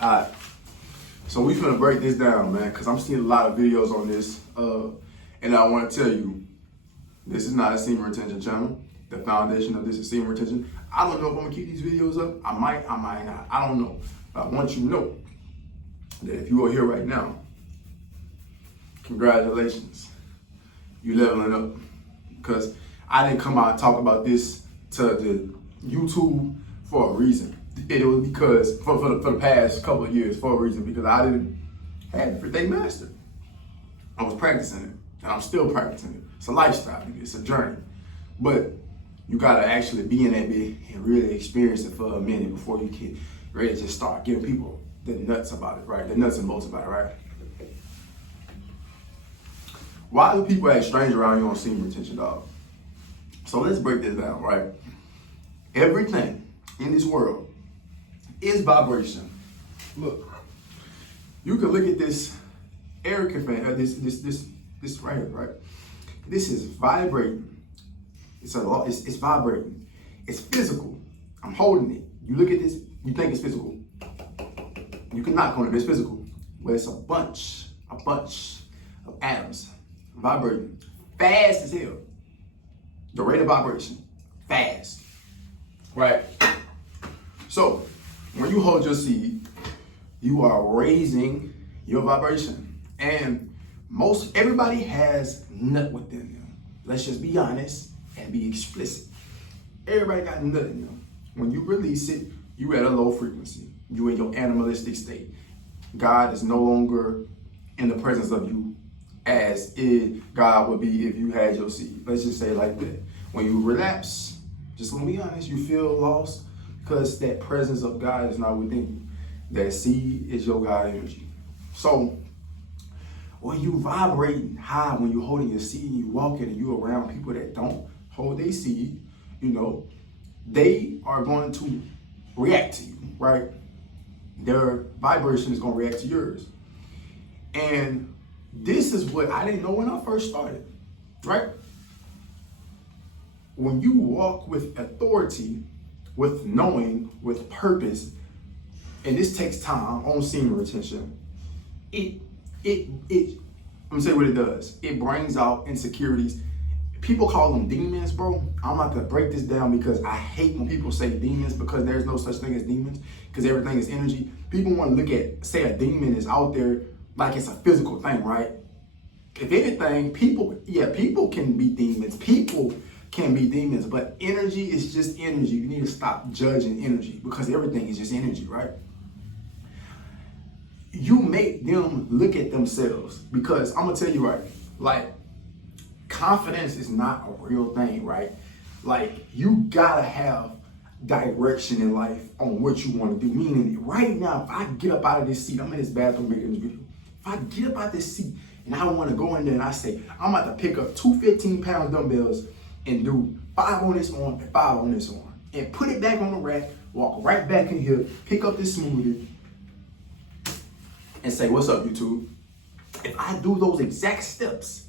Alright, so we finna break this down, man, because I'm seeing a lot of videos on this, and I want to tell you, this is not a semen retention channel. The foundation of this is semen retention. I don't know if I'm gonna keep these videos up. I might not. I don't know. But I want you to know that if you are here right now, congratulations, you leveling up. Because I didn't come out and talk about this to the YouTube for a reason. It was because for the past couple of years for a reason, because I didn't have everything mastered. I was practicing it, and I'm still practicing it. It's a lifestyle, it's a journey. But you gotta actually be in that bit and really experience it for a minute before you can ready to just start giving people the nuts about it, right? The nuts and bolts about it, right? Why do people act strange around you on semen retention, dog? So let's break this down, right? Everything in this world is vibration. Look, you can look at this air fan, this right here, right? This is vibrating. It's vibrating. It's physical. I'm holding it. You look at this, you think it's physical. You can knock on it, but it's physical. But it's a bunch of atoms vibrating fast as hell. The rate of vibration, fast, right? So when you hold your seed, you are raising your vibration, and everybody has nut within them. Let's just be honest and be explicit. Everybody got nut in them. When you release it, you at a low frequency. You in your animalistic state. God is no longer in the presence of you as God would be if you had your seed. Let's just say it like that. When you relapse, just gonna be honest, you feel lost because that presence of God is not within you. That seed is your God energy. So when you vibrate high, when you're holding your seed, you walking and you around people that don't hold their seed, they are going to react to you, right? Their vibration is going to react to yours. And this is what I didn't know when I first started, right? When you walk with authority, with knowing, with purpose, and this takes time on semen retention, I'm gonna say what it does. It brings out insecurities. People call them demons, bro. I'm about to break this down because I hate when people say demons, because there's no such thing as demons, because everything is energy. People want to say a demon is out there like it's a physical thing, right? If anything, people can be demons. People can be demons, but energy is just energy. You need to stop judging energy, because everything is just energy, right? You make them look at themselves, because I'm gonna tell you, right, like, confidence is not a real thing, right? Like, you gotta have direction in life on what you want to do. Meaning, right now, if I get up out of this seat, I'm in this bathroom making this video. If I get up out of this seat and I want to go in there and I say, I'm about to pick up 2 15-pound dumbbells and do 5 on this arm and 5 on this arm, and put it back on the rack, walk right back in here, pick up this smoothie, and say, what's up, YouTube? If I do those exact steps,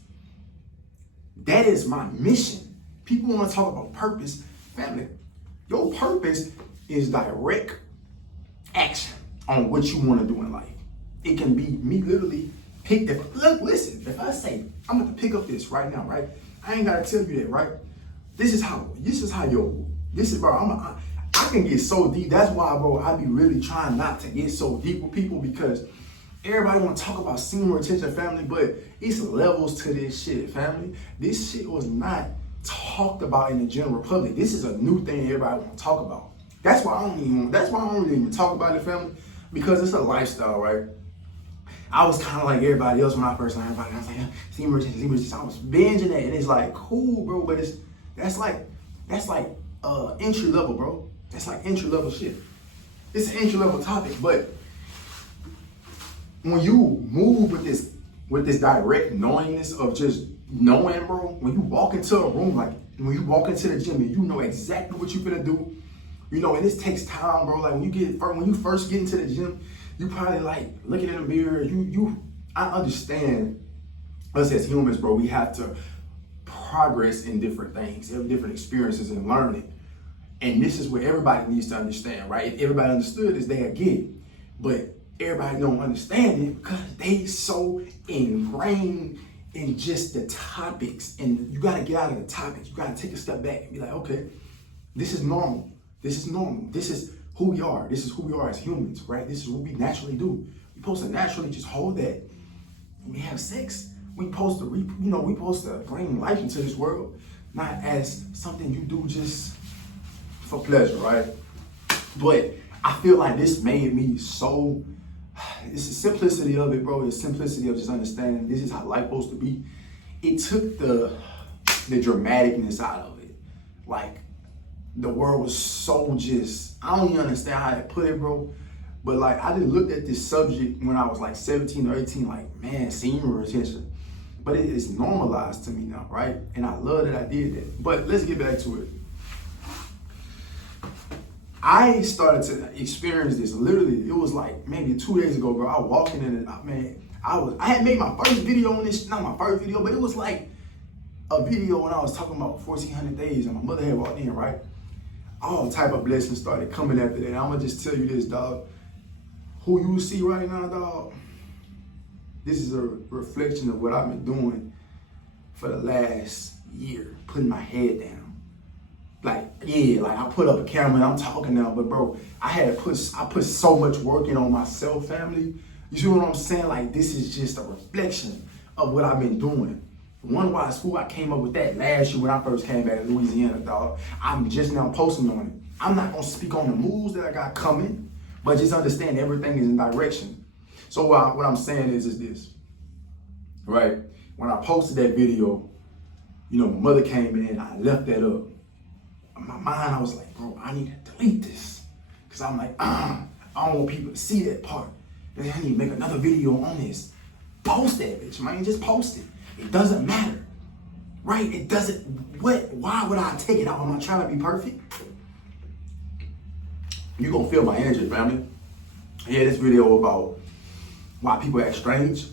that is my mission. People want to talk about purpose. Family, your purpose is direct action on what you want to do in life. It can be me literally if I say, I'm going to pick up this right now, right? I ain't got to tell you that, right? Bro, I can get so deep. That's why, bro, I be really trying not to get so deep with people, because everybody want to talk about semen retention, family, but it's levels to this shit, family. This shit was not talked about in the general public. This is a new thing everybody want to talk about. That's why I don't even talk about it, family, because it's a lifestyle, right? I was kind of like everybody else when I first learned about it. I was like, semen retention. I was binging it, and it's like, cool, bro, but that's like entry level, bro. That's like entry level shit. It's an entry level topic, but when you move with this direct knowingness of just knowing, bro, when you walk into a room, like when you walk into the gym and you know exactly what you're gonna do, and this takes time, bro. Like when you first get into the gym, you probably like looking in the mirror. I understand us as humans, bro. We have to progress in different things, have different experiences and learning. And this is what everybody needs to understand, right? If everybody understood this, they'd get it. But everybody don't understand it because they so ingrained in just the topics. And you gotta get out of the topics. You gotta take a step back and be like, okay, this is normal. This is normal. This is who we are. This is who we are as humans, right? This is what we naturally do. We're supposed to naturally just hold that. When we have sex, we're supposed to, we're supposed to bring life into this world, not as something you do just for pleasure, right? But I feel like this made me so, it's the simplicity of it, bro. The simplicity of just understanding this is how life supposed to be. It took the dramaticness out of it. Like, the world was so just, I don't even understand how to put it, bro. But like, I just looked at this subject when I was like 17 or 18, like, man, semen retention. But it is normalized to me now, right? And I love that I did that. But let's get back to it. I started to experience this literally, it was like maybe 2 days ago, bro. I was walking in and I had made my first video on this, not my first video, but it was like a video when I was talking about 1,400 days and my mother had walked in, right? All type of blessings started coming after that. And I'm gonna just tell you this, dog. Who you see right now, dog, this is a reflection of what I've been doing for the last year, putting my head down. Like, yeah, like I put up a camera and I'm talking now, but bro, I put so much work in on myself, family. You see what I'm saying? Like, this is just a reflection of what I've been doing. One Wise Fool, I came up with that last year when I first came back to Louisiana, dog. I'm just now posting on it. I'm not gonna speak on the moves that I got coming, but just understand everything is in direction. So what I'm saying is this, right? When I posted that video, my mother came in and I left that up. In my mind, I was like, bro, I need to delete this. Cause I'm like, I don't want people to see that part. I need to make another video on this. Post that bitch, man, just post it. It doesn't matter, right? It doesn't, why would I take it out? Am I trying to be perfect? You're gonna feel my energy, family. Yeah, this video about why people act strange.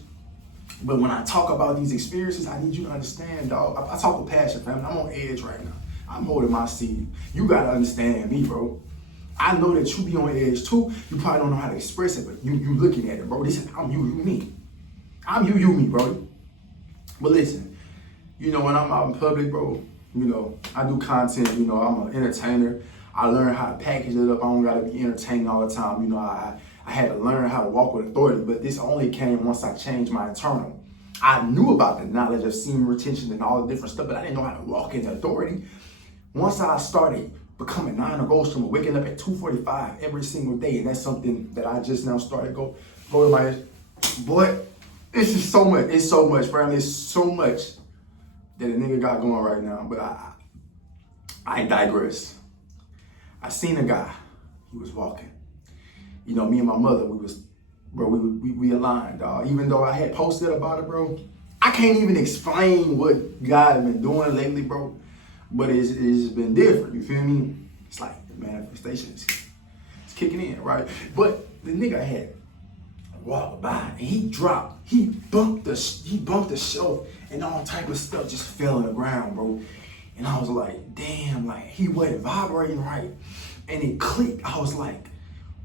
But when I talk about these experiences, I need you to understand, dog. I talk with passion, family. I'm on edge right now. I'm holding my seat. You gotta understand me, bro. I know that you be on edge too. You probably don't know how to express it, but you looking at it, bro. I'm you, me. I'm you, me, bro. But listen, when I'm out in public, bro, I do content, I'm an entertainer. I learned how to package it up. I don't gotta be entertaining all the time. I had to learn how to walk with authority, but this only came once I changed my internal. I knew about the knowledge of semen retention and all the different stuff, but I didn't know how to walk in authority. Once I started becoming non-negotiable, waking up at 2:45 every single day, and that's something that I just now started go to my, boy, it's just so much. It's so much, bro. It's so much that a nigga got going right now, but I digress. I seen a guy, he was walking. Me and my mother, we aligned, dog. Even though I had posted about it, bro, I can't even explain what God has been doing lately, bro. But it's been different, you feel me? It's like the manifestation is kicking in, right? But the nigga had walked by and he bumped the shelf and all type of stuff just fell on the ground, bro. And I was like, damn, like he wasn't vibrating right. And it clicked. I was like,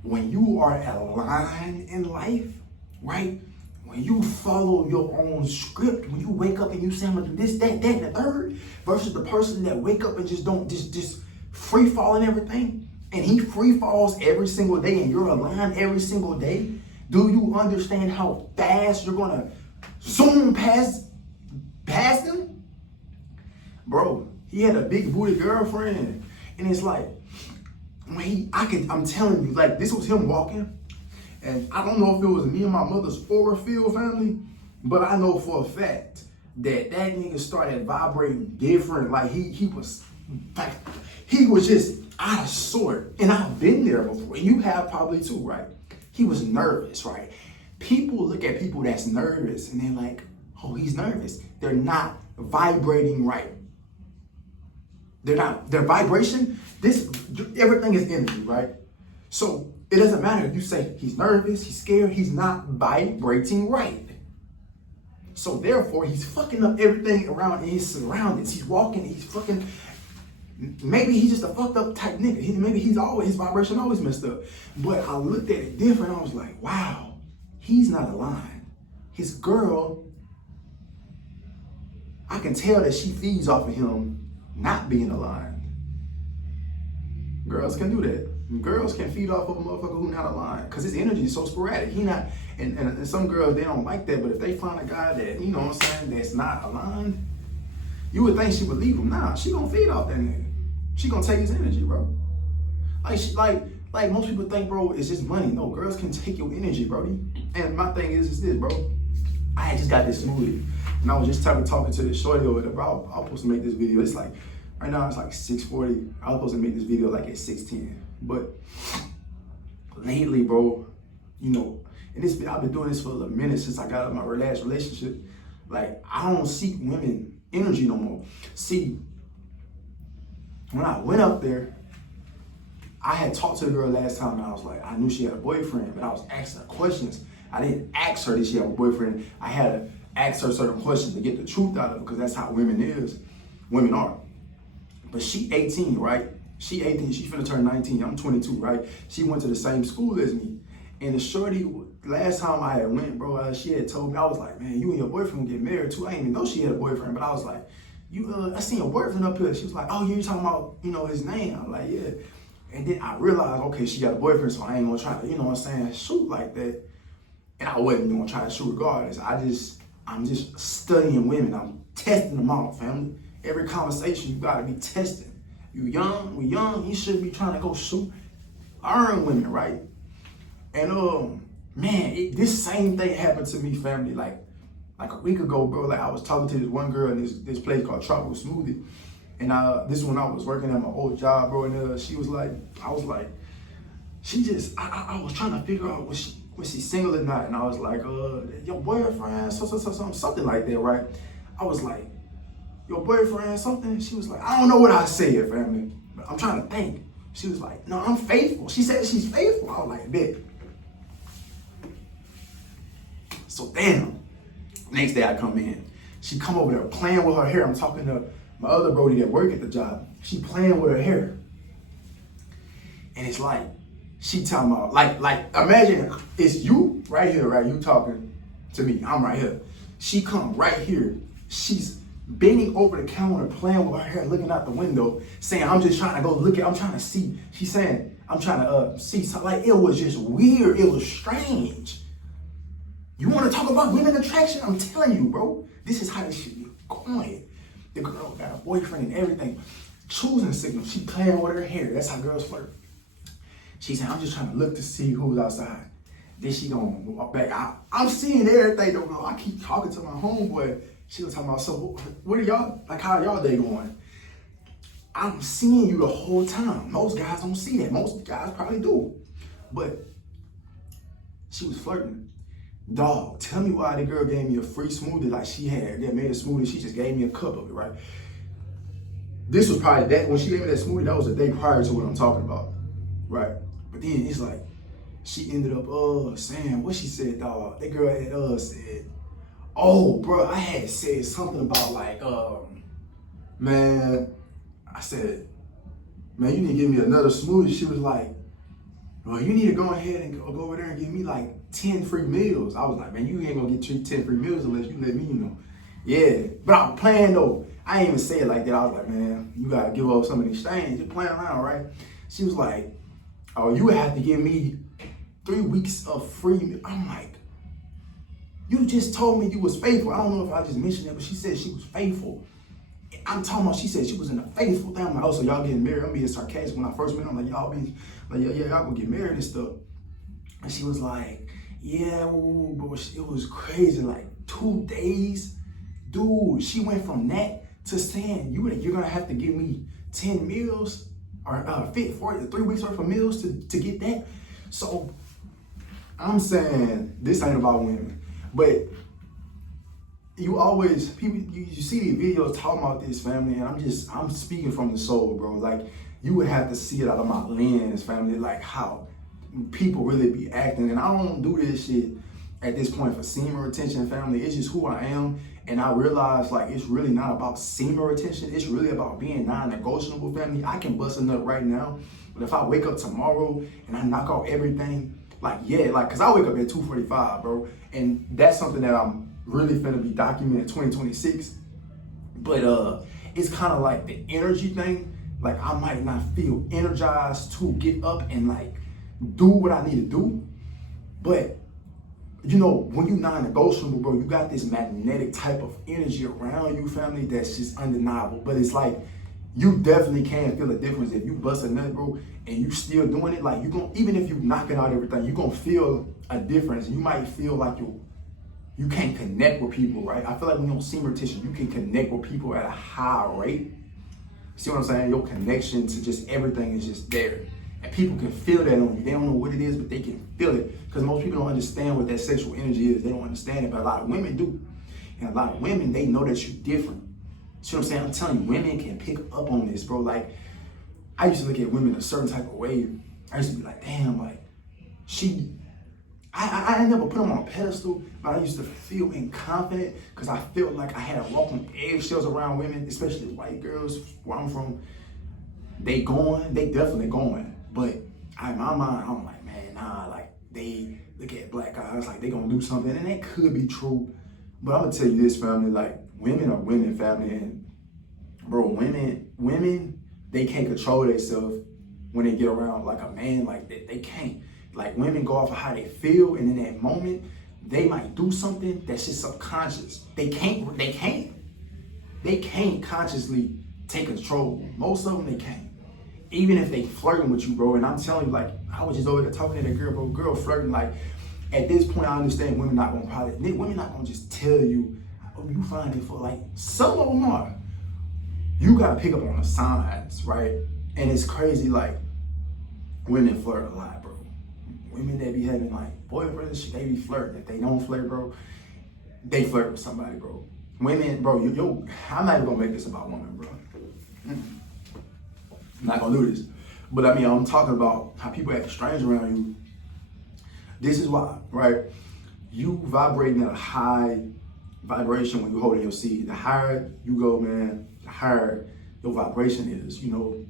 when you are aligned in life, right? When you follow your own script, when you wake up and you say, I'm gonna do this, that, and the third, versus the person that wake up and just free fall and everything, and he free falls every single day and you're aligned every single day, do you understand how fast you're gonna zoom past him? Bro, he had a big booty girlfriend, and it's like, I'm telling you, like, this was him walking, and I don't know if it was me and my mother's aura field, family, but I know for a fact that nigga started vibrating different. Like he was just out of sort. And I've been there before. And you have probably too, right? He was nervous, right? People look at people that's nervous and they're like, oh, he's nervous. They're not vibrating right. Their vibration, everything is energy, right? So it doesn't matter if you say he's nervous, he's scared, he's not vibrating right. So therefore, he's fucking up everything around in his surroundings. He's walking, he's fucking, maybe he's just a fucked up type nigga. Maybe his vibration always messed up. But I looked at it different. I was like, wow, he's not aligned. His girl, I can tell that she feeds off of him not being aligned. Girls can do that. Girls can feed off of a motherfucker who's not aligned because his energy is so sporadic. He not, and some girls, they don't like that, but if they find a guy that, you know what I'm saying, that's not aligned, you would think she would leave him. Nah, she gonna feed off that nigga. She gonna take his energy, bro. Like most people think, bro, it's just money. No, girls can take your energy, bro. And my thing is this, bro. I had just got this smoothie, and I was just talking to this shorty over there, bro. I was supposed to make this video. It's like, right now it's like 6:40. I was supposed to make this video like at 6:10. But lately, bro, you know, and I've been doing this for a little minute since I got out of my last relationship. Like, I don't seek women energy no more. See, when I went up there, I had talked to the girl last time, and I was like, I knew she had a boyfriend, but I was asking her questions. I didn't ask her, did she have a boyfriend? I had to ask her certain questions to get the truth out of it, because that's how women are. But she 18, right? She 18, she finna turn 19, I'm 22, right? She went to the same school as me. And the shorty, last time I had went, bro, she had told me, I was like, man, you and your boyfriend will get married too. I didn't even know she had a boyfriend, but I was like, I seen your boyfriend up here. She was like, oh, you talking about, you know, his name? I'm like, yeah. And then I realized, okay, she got a boyfriend, so I ain't gonna try to, you know what I'm saying, shoot like that. And I wasn't gonna try to shoot regardless. I'm just studying women. I'm testing them out, family. Every conversation, you gotta be testing. We young, you shouldn't be trying to go shoot, earn women, right? And man, this same thing happened to me, family, like a week ago, bro. Like, I was talking to this one girl in this place called Tropical Smoothie. And this one, I was working at my old job, bro, and she was like, I was trying to figure out was she single or not, and I was like, your boyfriend, something like that, right? I was like, your boyfriend, something? She was like, I don't know what I said, family, but I'm trying to think. She was like, no, I'm faithful. She said she's faithful. I was like, bet. So damn, next day I come in. She come over there playing with her hair. I'm talking to my other brody that work at the job. She playing with her hair. And it's like, she talking about, like imagine it's you right here, right? You talking to me, I'm right here. She come right here. She's bending over the counter, playing with her hair, looking out the window, saying, I'm just trying to go look at, I'm trying to see. She's saying, I'm trying to see something. Like, it was just weird. It was strange. You want to talk about women attraction? I'm telling you, bro. This is how this shit be going. The girl got a boyfriend and everything. Choosing signal. She playing with her hair. That's how girls flirt. She said, I'm just trying to look to see who's outside. Then she gonna walk back. I'm seeing everything though, bro. I keep talking to my homeboy. She was talking about, so what are y'all, like, how y'all day going? I'm seeing you the whole time. Most guys don't see that. Most guys probably do. But she was flirting. Dog, tell me why the girl gave me a free smoothie like she had. They made a smoothie, she just gave me a cup of it, right? This was probably that, when she gave me that smoothie, that was a day prior to what I'm talking about, right? But then it's like, she ended up saying, what she said, dog? That girl had said, oh, bro, I had said something about like, man, I said, man, you need to give me another smoothie. She was like, well, you need to go ahead and go over there and give me like 10 free meals. I was like, man, you ain't gonna get 10 free meals unless you let me, you know. Yeah, but I'm playing though. I ain't even say it like that. I was like, man, you gotta give up some in exchange. You're playing around, right? She was like, oh, you would have to give me 3 weeks of free. I'm like, you just told me you was faithful. I don't know if I just mentioned that, but she said she was faithful. I'm talking about, she said she was in a faithful thing. I'm like, oh, so y'all getting married? I'm being sarcastic. When I first met her, I'm like, y'all gonna get married and stuff. And she was like, yeah, but it was crazy. Like 2 days, dude, she went from that to saying, you're gonna have to give me 10 meals or 3 weeks worth of meals to get that. So I'm saying this ain't about women, but you see these videos talking about this, family, and I'm speaking from the soul, bro. Like, you would have to see it out of my lens, family, like how people really be acting. And I don't do this shit at this point for semen retention, family. It's just who I am. And I realize, like, it's really not about semen retention. It's really about being non-negotiable, family. I can bust a nut right now, but if I wake up tomorrow and I knock out everything, Like, yeah, like, cause I wake up at 2:45, bro. And that's something that I'm really finna be documenting in 2026. But it's kind of like the energy thing. Like, I might not feel energized to get up and like do what I need to do. But you know, when you non-negotiable, bro, you got this magnetic type of energy around you, family, that's just undeniable. But it's like, you definitely can feel a difference if you bust a nut, bro, and you still doing it. Like, you gonna, even if you knocking out everything, you gonna feel a difference. You might feel like you can't connect with people, right? I feel like when you're on semen retention, you can connect with people at a high rate. See what I'm saying? Your connection to just everything is just there. And people can feel that on you. They don't know what it is, but they can feel it. Because most people don't understand what that sexual energy is. They don't understand it, but a lot of women do. And a lot of women, they know that you're different. See what I'm saying? I'm telling you, women can pick up on this, bro. Like, I used to look at women a certain type of way. I used to be like, damn, like, I never put them on a pedestal, but I used to feel inconfident because I felt like I had to walk on eggshells around women, especially white girls where I'm from. They definitely going. But in my mind, I'm like, man, nah, like, they look at black guys like they gonna do something, and that could be true. But I'm gonna tell you this, family, like, women are women, family, and bro, women, they can't control themselves when they get around like a man like that. They can't. Like, women go off of how they feel, and in that moment, they might do something that's just subconscious. They can't consciously take control. Most of them, they can't. Even if they flirting with you, bro. And I'm telling you, like, I was just over there talking to that girl, bro. Girl flirting, like, at this point, I understand women not gonna just tell you, oh, you find it for, like, some of them are. You gotta pick up on the signs, right? And it's crazy, like, women flirt a lot, bro. Women that be having, like, boyfriends, they be flirting. If they don't flirt, bro, they flirt with somebody, bro. Women, bro, I'm not even gonna make this about women, bro. I'm not gonna do this. But I mean, I'm talking about how people act strange around you. This is why, right? You vibrating at a high vibration when you're holding your seed. The higher you go, man, the higher your vibration is. You know,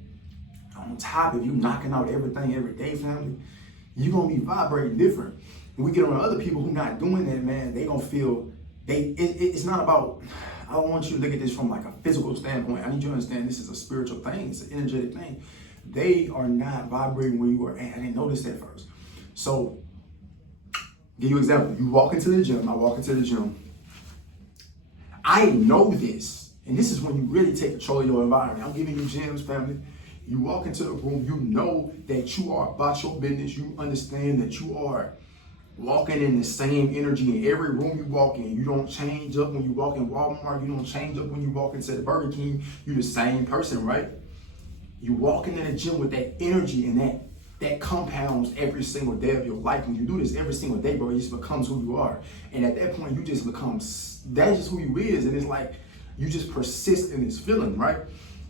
on top of you knocking out everything every day, family, you're gonna be vibrating different. When we get around other people who not doing that, man, they gonna feel, it's not about, I don't want you to look at this from like a physical standpoint. I need you to understand this is a spiritual thing. It's an energetic thing. They are not vibrating where you are at. I didn't notice that first. So, give you an example. You walk into the gym. I walk into the gym. I know this. And this is when you really take control of your environment. I'm giving you gems, family. You walk into the room. You know that you are about your business. You understand that you are walking in the same energy in every room you walk in. You don't change up when you walk in Walmart. You don't change up when you walk into the Burger King. You're the same person, right? You walk into the gym with that energy, and that compounds every single day of your life. When you do this every single day, bro, it just becomes who you are. And at that point, you just become, that's just who you is. And it's like, you just persist in this feeling, right?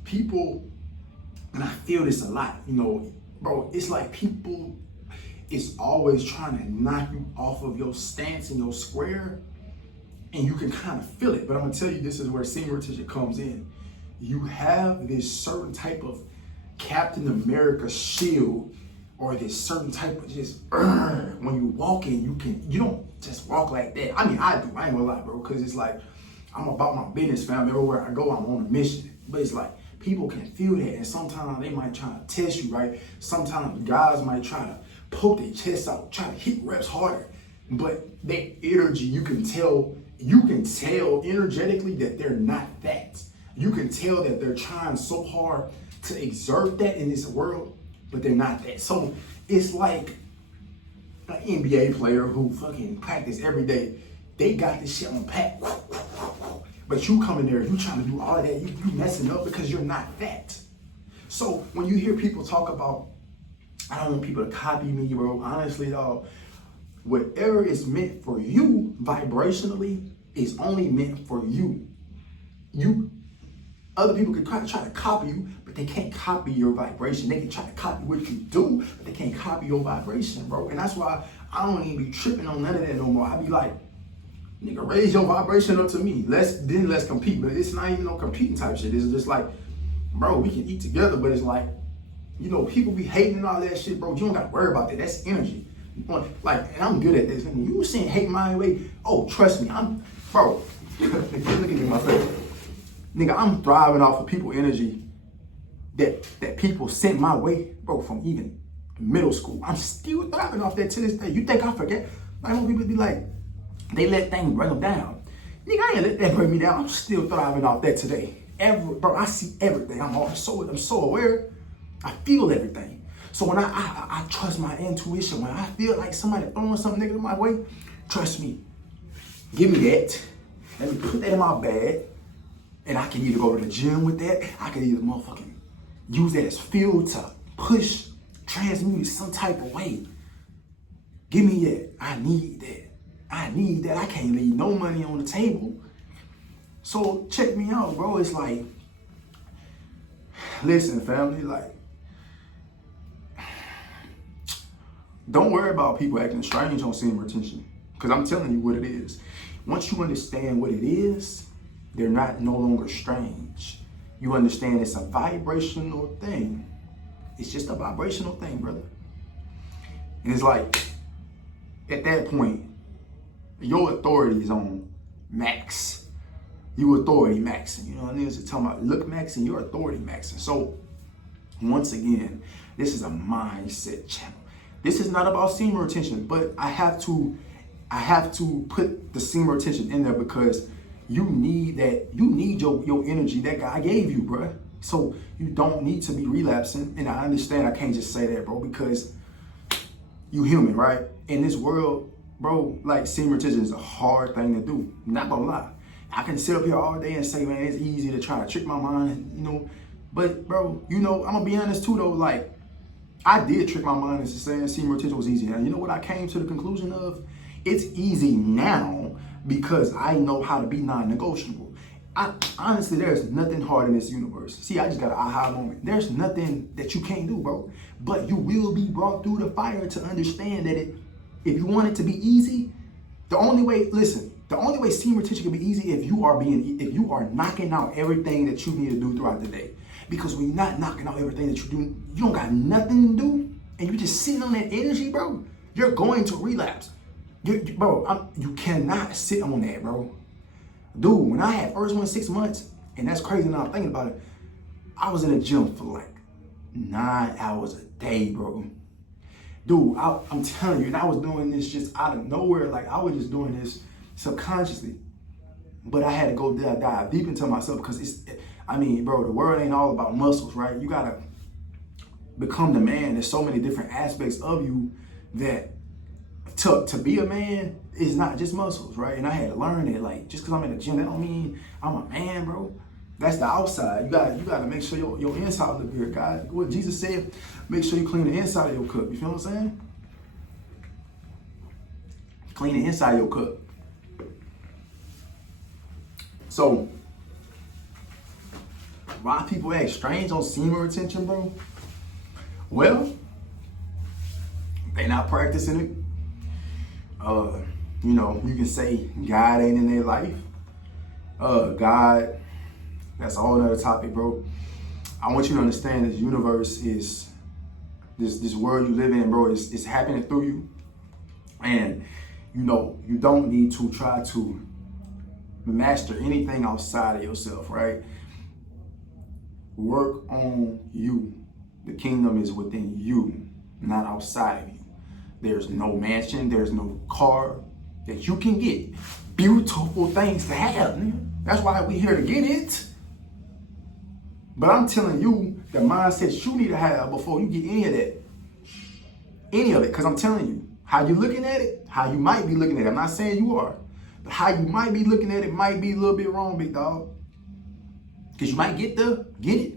People, and I feel this a lot, you know, bro, it's like people is always trying to knock you off of your stance and your square, and you can kind of feel it. But I'm gonna tell you, this is where semen retention comes in. You have this certain type of Captain America shield, or this certain type of just when you walk in, you don't just walk like that. I mean, I do. I ain't gonna lie, bro, because it's like I'm about my business, family. Everywhere I go, I'm on a mission. But it's like people can feel that, and sometimes they might try to test you, right? Sometimes guys might try to poke their chest out, try to hit reps harder. But that energy, you can tell energetically that they're not that. You can tell that they're trying so hard to exert that in this world, but they're not that. So it's like an NBA player who fucking practice every day. They got this shit on pat. But you come in there, you trying to do all of that, you messing up because you're not that. So when you hear people talk about, I don't want people to copy me, bro. Honestly, dog, whatever is meant for you vibrationally is only meant for you. Other people can try to copy you, but they can't copy your vibration. They can try to copy what you do, but they can't copy your vibration, bro. And that's why I don't even be tripping on none of that no more. I be like, nigga, raise your vibration up to me. Let's compete. But it's not even no competing type shit. It's just like, bro, we can eat together, but it's like, you know, people be hating and all that shit, bro. You don't gotta worry about that. That's energy. Like, and I'm good at this. And you saying hate my way, oh, trust me, bro, look at me in my face. Nigga, I'm thriving off of people energy that people sent my way, bro, from even middle school. I'm still thriving off that to this day. You think I forget? Like, when people be like, they let things bring them down. Nigga, I ain't let that bring me down. I'm still thriving off that today. Bro, I see everything. I'm so aware. I feel everything. So when I trust my intuition, when I feel like somebody throwing something negative my way, trust me. Give me that. Let me put that in my bag. And I can either go to the gym with that. I can either motherfucking use that as fuel to push, transmute it some type of way. Give me that. I need that. I need that. I can't leave no money on the table. So check me out, bro. It's like, listen, family, like, don't worry about people acting strange on semen retention. Because I'm telling you what it is. Once you understand what it is, they're no longer strange. You understand it's a vibrational thing. It's just a vibrational thing, brother. And it's like, at that point, your authority is on max. You authority maxing. You know what I mean? It's talking about look maxing, your authority maxing. So, once again, this is a mindset channel. This is not about semen retention, but I have to put the semen retention in there because you need that. You need your energy that God gave you, bruh. So you don't need to be relapsing. And I understand I can't just say that, bro, because you human, right? In this world, bro, like semen retention is a hard thing to do. Not gonna lie. I can sit up here all day and say, man, it's easy to try to trick my mind, you know. But bro, you know, I'm gonna be honest too though, like I did trick my mind into saying semen retention was easy. And you know what I came to the conclusion of? It's easy now because I know how to be non-negotiable. Honestly, there's nothing hard in this universe. See, I just got an aha moment. There's nothing that you can't do, bro. But you will be brought through the fire to understand that if you want it to be easy, the only way semen retention can be easy if you are knocking out everything that you need to do throughout the day. Because when you're not knocking out everything that you do, you don't got nothing to do, and you're just sitting on that energy, bro, you're going to relapse. You cannot sit on that, bro. Dude, when I had first 6 months, and that's crazy now I'm thinking about it, I was in the gym for like 9 hours a day, bro. Dude, I'm telling you, and I was doing this just out of nowhere. Like, I was just doing this subconsciously. But I had to go dive deep into myself because bro, the world ain't all about muscles, right? You gotta become the man. There's so many different aspects of you that to be a man is not just muscles, right? And I had to learn that, like, just because I'm in the gym, that don't mean I'm a man, bro. That's the outside. You gotta make sure your inside look good, God. What Jesus said, make sure you clean the inside of your cup. You feel what I'm saying? Clean the inside of your cup. So, why people act strange on semen retention, bro? Well, they not practicing it. You know, you can say God ain't in their life. God, that's a whole nother topic, bro. I want you to understand this universe is, this world you live in, bro, is happening through you. And, you know, you don't need to try to master anything outside of yourself, right? Work on you. The kingdom is within you, not outside of you. There's no mansion, there's no car that you can get. Beautiful things to have, man. That's why we're here to get it. But I'm telling you, the mindset you need to have before you get any of that. Any of it, because I'm telling you, how you looking at it, how you might be looking at it. I'm not saying you are, but how you might be looking at it might be a little bit wrong, big dog. Because you might get it,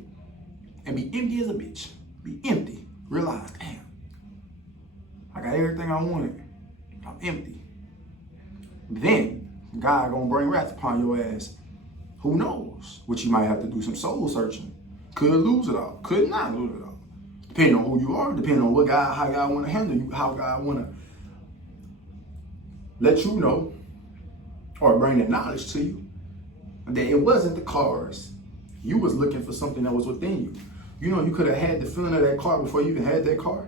and be empty as a bitch. Be empty. Realize, damn, I got everything I wanted. I'm empty. Then God gonna bring wrath upon your ass. Who knows? Which you might have to do some soul searching. Could lose it all. Could not lose it all. Depending on who you are, depending on how God want to handle you, how God want to let you know or bring the knowledge to you that it wasn't the cars. You was looking for something that was within you. You know, you could have had the feeling of that car before you even had that car.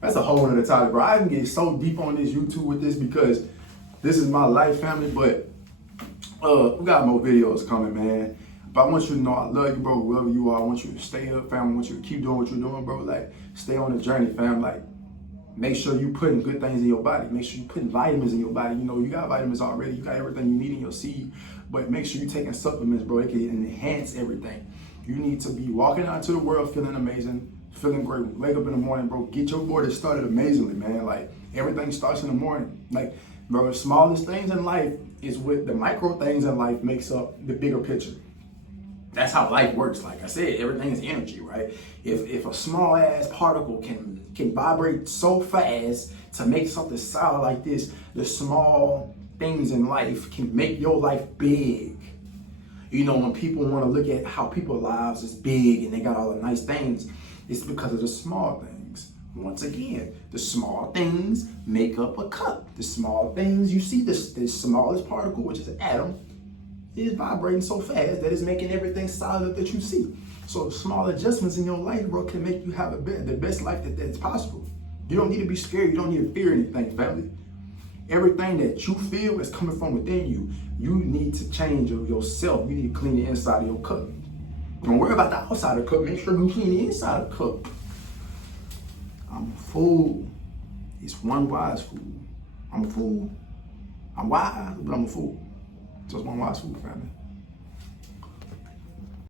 That's a whole other topic, bro. I can get so deep on this YouTube with this because this is my life, family. But we got more videos coming, man. But I want you to know I love you, bro, whoever you are. I want you to stay up, fam. I want you to keep doing what you're doing, bro. Like, stay on the journey, fam. Like, make sure you putting good things in your body. Make sure you putting vitamins in your body. You know, you got vitamins already. You got everything you need in your seed. But make sure you're taking supplements, bro. It can enhance everything. You need to be walking out into the world feeling amazing, feeling great. Wake up in the morning, bro. Get your morning started amazingly, man. Like, everything starts in the morning. Like, bro, the smallest things in life is what the micro things in life makes up the bigger picture. That's how life works. Like I said, everything is energy, right? If a small ass particle can vibrate so fast to make something solid like this, the small things in life can make your life big. You know, when people want to look at how people's lives is big and they got all the nice things, it's because of the small things. Once again, the small things make up a cup. The small things, you see the smallest particle, which is an atom, is vibrating so fast that it's making everything solid that you see. So small adjustments in your life, bro, can make you have the best life that's possible. You don't need to be scared. You don't need to fear anything, family. Everything that you feel is coming from within you. You need to change yourself. You need to clean the inside of your cup. Don't worry about the outside of the cup. Make sure you clean the inside of the cup. I'm a fool. It's one wise fool. I'm a fool. I'm wise, but I'm a fool. Just one wise fool, family.